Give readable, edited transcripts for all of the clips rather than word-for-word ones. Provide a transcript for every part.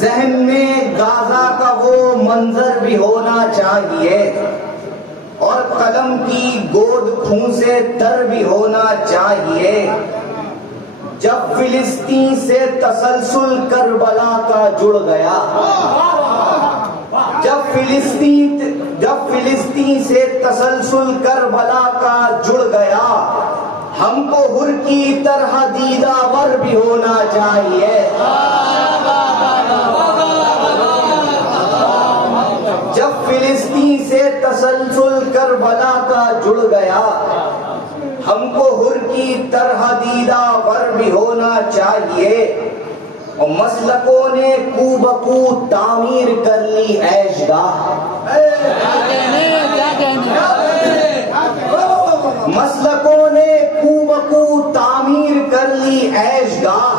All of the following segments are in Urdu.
ذہن میں غازہ کا وہ منظر بھی ہونا چاہیے اور قلم کی گود خون سے تر بھی ہونا چاہیے. جب فلسطین سے تسلسل کربلا کا جڑ گیا، جب فلسطین سے تسلسل کربلا کا جڑ گیا، ہم کو حر کی طرح دیدہ ور بھی ہونا چاہیے. جب فلسطین سے تسلسل کربلا کا جڑ گیا، ہم کو حر کی طرح دیدہ ور بھی ہونا چاہیے. اور مسلکوں نے کو بکو تعمیر کر لی عیش گاہ، مسلکوں نے کو بکو تعمیر کر لی عیش گاہ.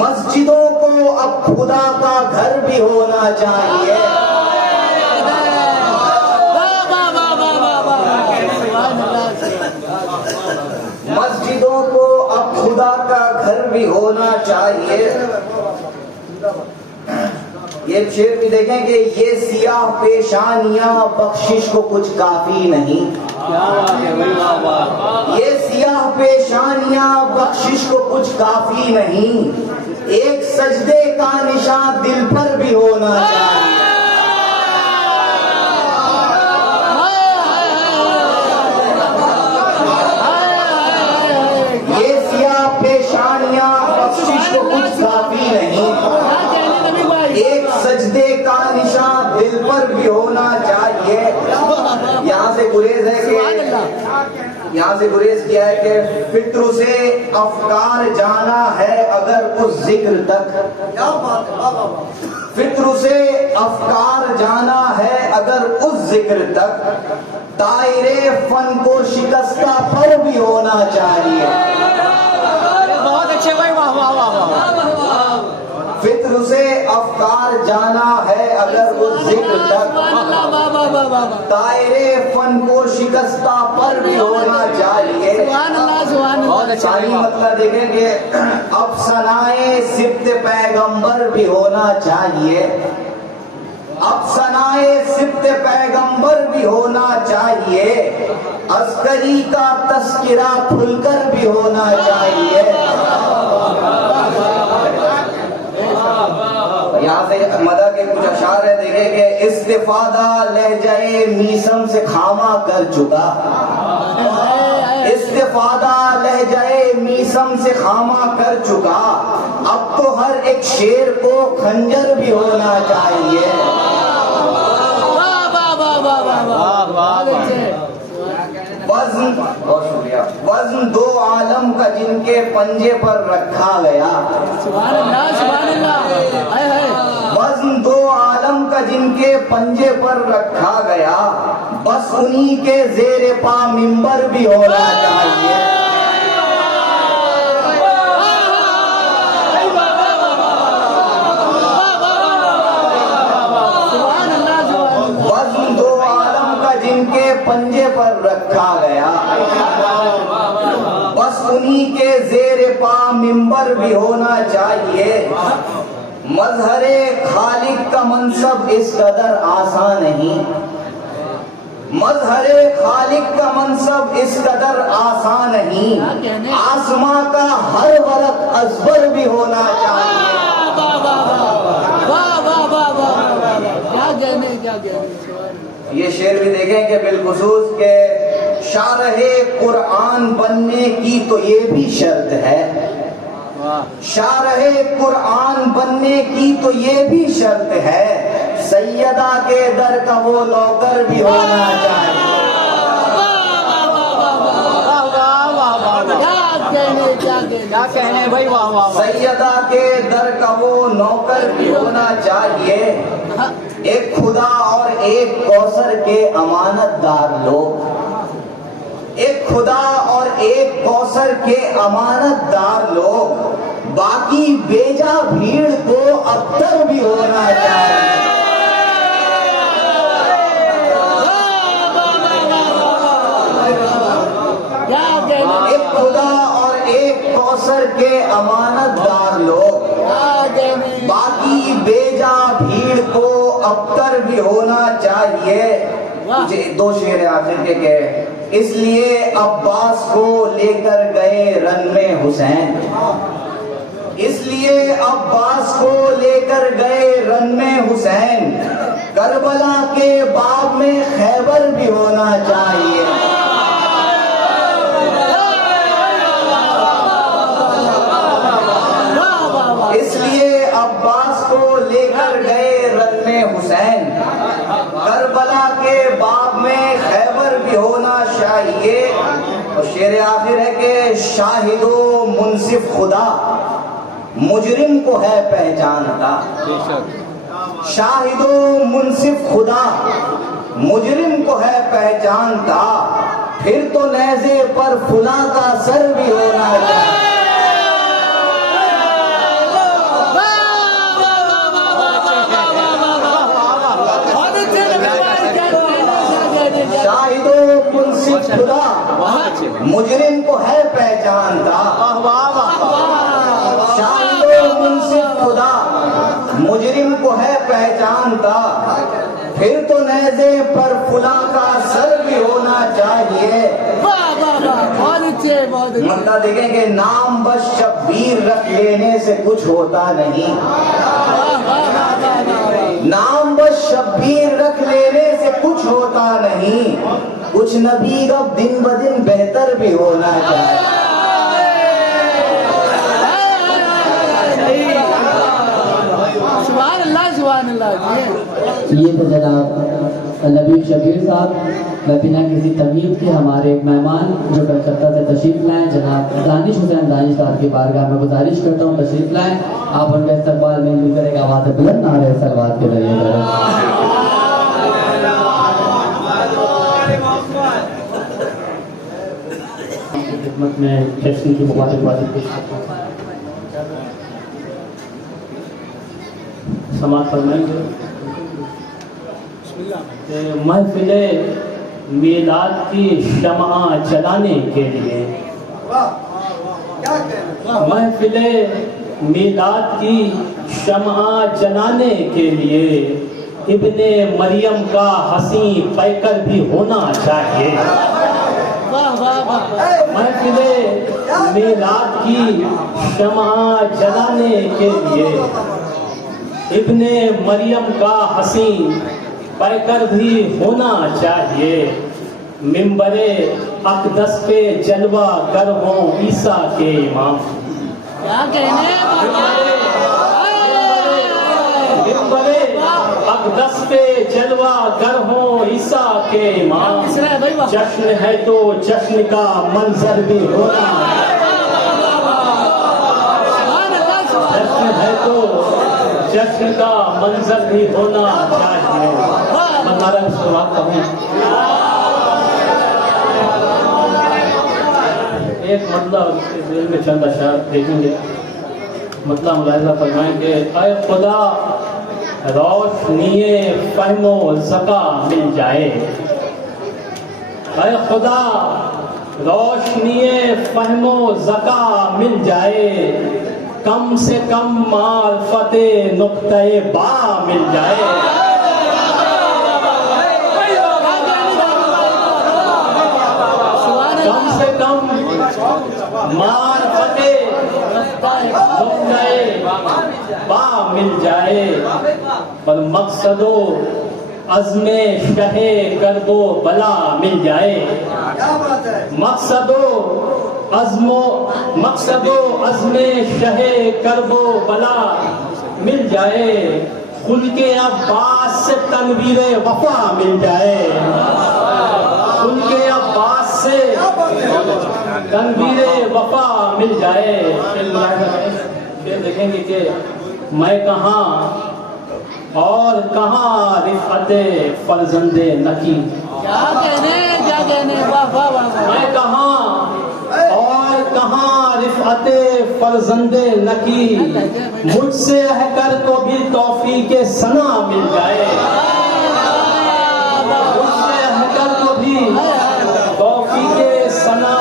مسجدوں کو اب خدا کا گھر بھی ہونا چاہیے. مسجدوں کو اب خدا کا گھر بھی ہونا چاہیے. یہ شعر بھی دیکھیں کہ یہ سیاہ پیشانیاں بخشش کو کچھ کافی نہیں، یہ سیاہ پیشانیاں بخشش کو کچھ کافی نہیں. ایک سجدے کا نشان دل پر بھی ہونا چاہیے. یہ سیاہ پیشانیاں بخشش کو کچھ کافی نہیں، ایک سجدے کا نشان دل پر بھی ہونا چاہیے. یہاں سے گریز ہے کہ یہاں سے گریز کیا ہے کہ فطر سے افکار جانا ہے اگر اس ذکر تک، فطر سے افکار جانا ہے اگر اس ذکر تک. دائرے فن کو شکستہ پر بھی ہونا چاہیے. بہت اچھے بھائی، واہ واہ واہ واہ. فطر سے افکار جانا ہے اگر اس ذکر تک، دائرے فن کو شکستہ پر بھی ہونا چاہیے. بہت اچھا. مطلب دیکھیں کہ اب ثنائے سبت پیغمبر بھی ہونا چاہیے، اب ثنائے سبت پیغمبر بھی ہونا چاہیے. عسکری کا تذکرہ کھل کر بھی ہونا چاہیے. یہاں سے مدح کے کچھ اشعار ہے، دیکھیں کہ استفادہ لہجہ میسم سے خامہ کر چکا، استفادہ لہجہ میسم سے خامہ کر چکا. اب تو ہر ایک شیر کو خنجر بھی ہونا چاہیے. وزن دو عالم کا جن کے پنجے پر رکھا گیا، وزن دو عالم کا جن کے پنجے پر رکھا گیا. بس انہی کے زیر پا منبر بھی ہونا چاہیے. وزن دو عالم کا جن کے پنجے پر رکھا گیا، بس انہی کے زیر پا منبر بھی ہونا چاہیے. مظہر خالق کا منصب اس قدر آسان نہیں، مظہر خالق کا منصب اس قدر آسان نہیں. آسماں کا ہر ورق ازبر بھی ہونا چاہیے. یہ شعر بھی دیکھیں کہ بالخصوص کہ شارح قرآن بننے کی تو یہ بھی شرط ہے، شارح قرآن بننے کی تو یہ بھی شرط ہے. سیدہ کے در کا وہ نوکر بھی ہونا چاہیے. کیا کہنے بھائی، واہ واہ. سیدہ کے در کا وہ نوکر بھی ہونا چاہیے. ایک خدا اور ایک کوثر کے امانت دار لوگ، ایک خدا اور ایک کوثر کے امانت دار لوگ. باقی بیجا بھیڑ کو ابتر بھی ہونا چاہیے. ایک خدا اور ایک کوثر کے امانت دار لوگ، باقی بیجا ابتر بھی ہونا چاہیے. مجھے 2 شعر آخر کے کہ اس لیے عباس کو لے کر گئے رن میں حسین. اس لیے عباس کو لے کر گئے رن میں حسین. کربلا کے باب میں خیبر بھی ہونا چاہیے. اس لیے عباس کو لے کر گئے رن میں حسین. کربلا کے باب میں خیبر بھی ہونا چاہیے. اور شعر آخر ہے کہ شاہد و منصف خدا مجرم کو ہے پہچانتا. شاہد و منصف خدا مجرم کو ہے پہچانتا. پھر تو نیزے پر فلاں کا سر بھی ہونا چاہیے. شاہد و منصف خدا مجرم کو ہے پہچانتا. شاہد و منصف خدا مجرم کو ہے پہچانتا. پھر تو نیزے پر فلاں کا سر بھی ہونا چاہیے. مطلب دیکھیں کہ نام بس شبیر رکھ لینے سے کچھ ہوتا نہیں. نام بس شبیر رکھ لینے سے کچھ ہوتا نہیں. کچھ نبی اب دن بدن بہتر بھی ہونا چاہیے. یہ تو جناب لبیب شبیر صاحب بنا کسی تمیز کے ہمارے ایک مہمان جو کلکتہ سے تشریف لائیں جناب دانش حسین دانش صاحب کی بارگاہ میں گزارش کرتا ہوں تشریف لائیں. آپ ان کا استقبال میں مل کر ایک آواز بلند نعرہ صلوات کے ذریعے کریں. خدمت میں جشن کی مبارکباد پیش کرتا ہوں. سماعت فرمائیں گے. محفل میلاد کی شمع جلانے کے لیے محفل میلاد کی شمع جلانے کے لیے ابن مریم کا حسین پیکر بھی ہونا چاہیے. محفل میلاد کی شمع جلانے کے لیے ابن مریم کا حسین پیکر بھی ہونا چاہیے. ممبر اقدس پہ جلوہ گر ہوں عیسیٰ کے امام. ممبر اقدس پہ جلوہ گر ہوں عیسیٰ کے امام. جشن ہے تو جشن کا منظر بھی ہونا. جشن ہے تو جشن کا منظر بھی ہونا چاہیے. میں نعرہ سلوات کہوں. ایک مطلب اس دل میں چند اشعار دیکھیں گے. مطلب ملاحظہ فرمائیں کہ اے خدا روشنی فہم و ذکا مل جائے. اے خدا روشنی فہم و ذکا مل جائے. کم سے کم معرفت نقطۂ با مل جائے. کم سے کم معرفت نقطۂ با مل جائے. پر مقصد و عزم شہ کرب و بلا مل جائے. مقصد و عزم شہ کرب و بلا مل جائے. خلق عباس سے تنویر وفا مل جائے. خلق عباس سے تنویر وفا مل جائے. پھر دیکھیں گے کہ میں کہاں اور کہاں رفعت فرزند نکی. میں کہاں اور کہاں رفعت فرزند نکی. مجھ سے رہ کر تو بھی توفیق ثنا مل جائے. مجھ سے رہ کر تو بھی توفیق ثنا.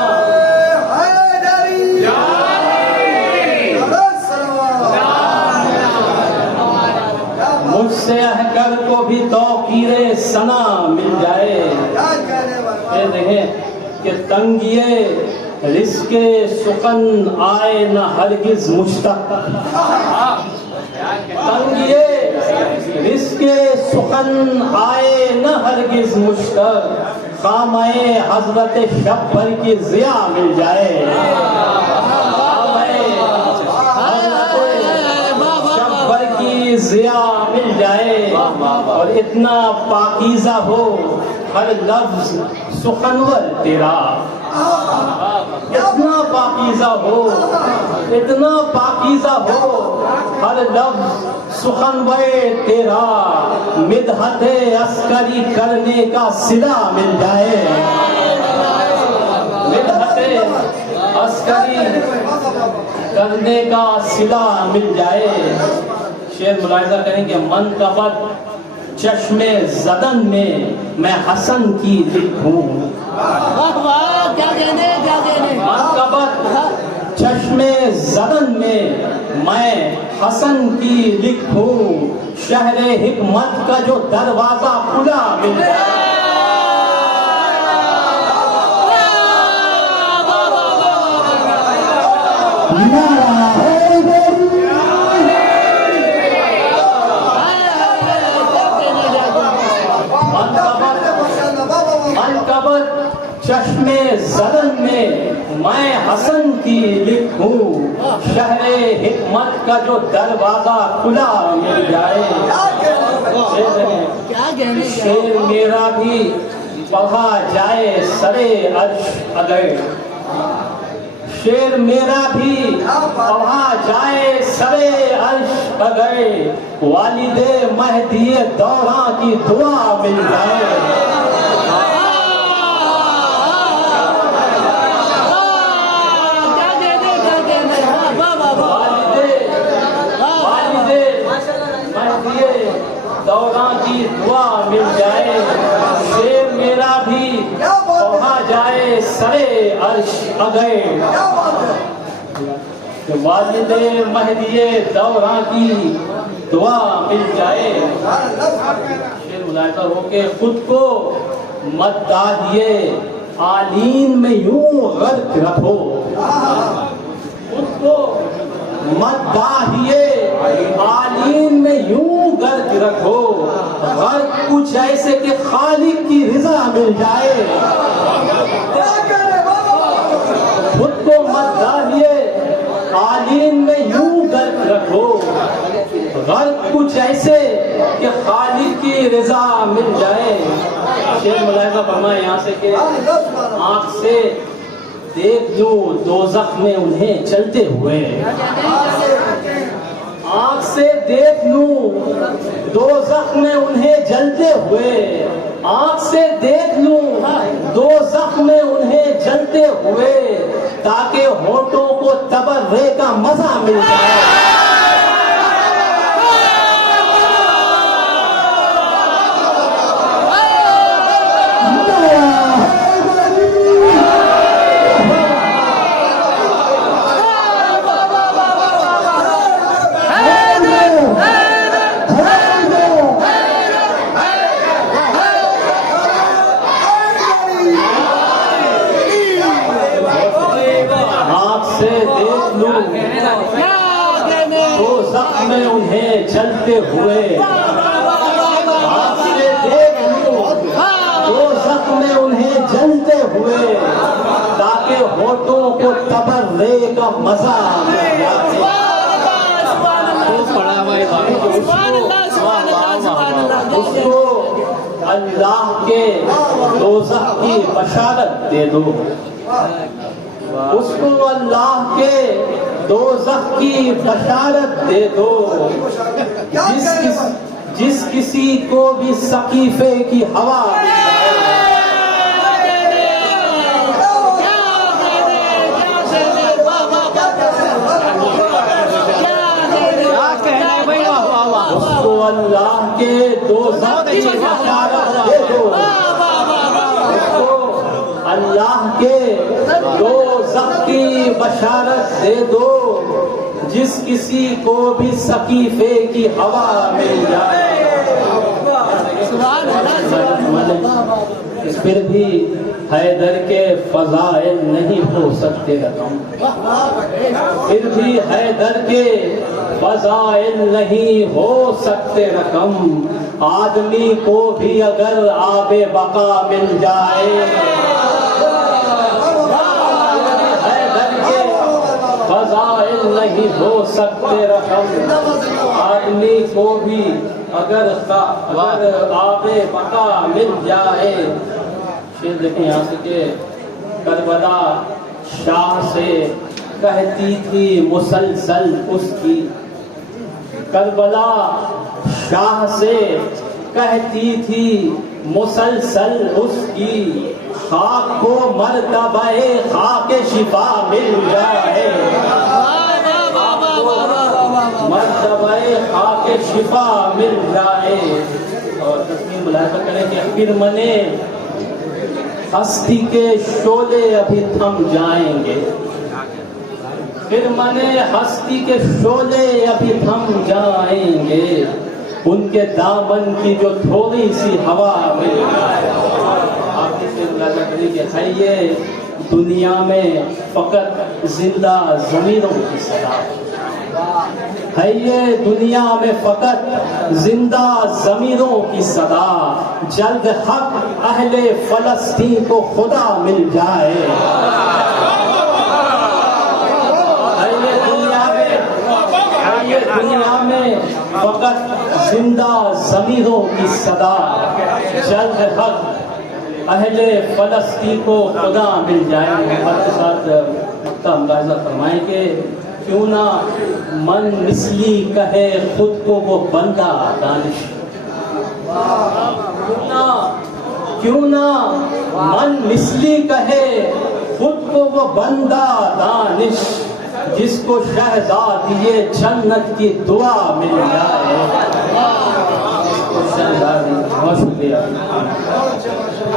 مجھ سے احکر کو بھی توقیر ثنا مل جائے. یہ دیکھیں کہ تنگیے رزق سخن آئے نہ ہرگز مشتاق. تنگیے رزق سخن آئے نہ ہرگز مشتاق. خامہ حضرت شبر کی ضیاء مل جائے. شبر کی ضیاء مل جائے اور اتنا پاکیزہ ہو ہر لفظ سخنور تیرا. اتنا پاکیزہ ہو اتنا پاکیزہ ہو ہر لفظ سخنور تیرا. مدحت عسکری کرنے کا صلہ مل جائے. مدحت عسکری کرنے کا صلہ مل جائے. شعر ملاحظہ کریں کہ منقبت چشم زدن میں حسن کی لکھوں. منقبت چشم زدن میں حسن کی لکھوں. شہر حکمت کا جو دروازہ کھلا مل جائے. چشم زدن میں حسن کی لکھوں. شہر حکمت کا جو دروازہ کھلا مل جائے. شعر میرا بھی پڑھا جائے سرے عرش اگر. شعر میرا بھی پڑھا جائے سرے عرش اگر. والد مہدی دوراں کی دعا مل جائے. دوران کی دعا مل جائے. شعر میرا بھی پڑھا جائے سرے عرش اگر. والد مہدی دوران کی دعا مل جائے. شعر ملاحظہ ہو کہ خود کو مداحیے آلین میں یوں غرق رکھو. خود کو مداحیے آلین میں یوں غرق رکھو. غرق کچھ ایسے کہ خالق کی رضا مل جائے. خود کو مداحیے آلین میں یوں غرق رکھو. غرق کچھ ایسے کہ خالق کی رضا مل جائے. شعر ملاحظہ فرمائے یہاں سے کہ آنکھ سے دیکھ لوں دوزخ میں انہیں چلتے ہوئے. آنکھ سے دیکھ لوں دوزخ میں انہیں جلتے ہوئے. آنکھ سے دیکھ لوں دوزخ میں انہیں جلتے ہوئے. تاکہ ہونٹوں کو تبرے کا مزہ مل جائے. میں انہیں چلتے ہوئے. آپ سے دیکھ لوں دوزخ میں انہیں جلتے ہوئے. تاکہ ہونٹوں کو تبرے کا مزہ مل جائے. اس کو اللہ کے دوزخ کی بشارت دے دو. اس کو اللہ کے دوزخ کی بشارت دے دو. جس کسی کو بھی سقیفے کی ہوا اس کو اللہ کے دوزخ کی بشارت دے دو. اس کو اللہ کے دوزخ کی بشارت دے دو. جس کسی کو بھی سقیفے کی ہوا مل جائے. پھر بھی حیدر کے فضائل نہیں ہو سکتے رقم، پھر بھی حیدر کے فضائل نہیں ہو سکتے رقم، آدمی کو بھی اگر آب بقا مل جائے، حیدر کے فضائل نہیں ہو سکتے رقم، آدمی کو بھی اگر آب بقا مل جائے۔ شیر دیکھیں یہاں سے کہ کربلا شاہ سے کہتی تھی مسلسل اس کی، کربلا شاہ سے کہتی تھی مسلسل اس کی، خاک کو مرتبہ خاک شفا مل جائے، مرتبہ خاک شفا مل جائے۔ اور تسلیم ملاحظہ کریں کہ پھر منے ہستی کے شعلے ابھی تھم جائیں گے، پھر منے ہستی کے شعلے ابھی تھم جائیں گے، ان کے دامن کی جو تھوڑی سی ہوا مل جائے۔ آپ سے ملاحظہ کریں کہ ہے یہ دنیا میں فقط زندہ ضمیروں کی صدا، ہے یہ دنیا میں فقط زندہ ضمیروں کی صدا، جلد حق اہل فلسطین کو خدا مل جائے، ہے یہ دنیا میں فقط زندہ ضمیروں کی صدا، جلد حق اہل فلسطین کو خدا مل جائے۔ محبت کے ساتھ نقطہ ملاحظہ فرمائیں کہ کیوں نہ من مثلی کہے خود کو وہ بندہ دانش، کیوں نہ من مثلی کہے خود کو وہ بندہ دانش، جس کو شہزادی جنت کی دعا مل جائے۔ بہت شکریہ۔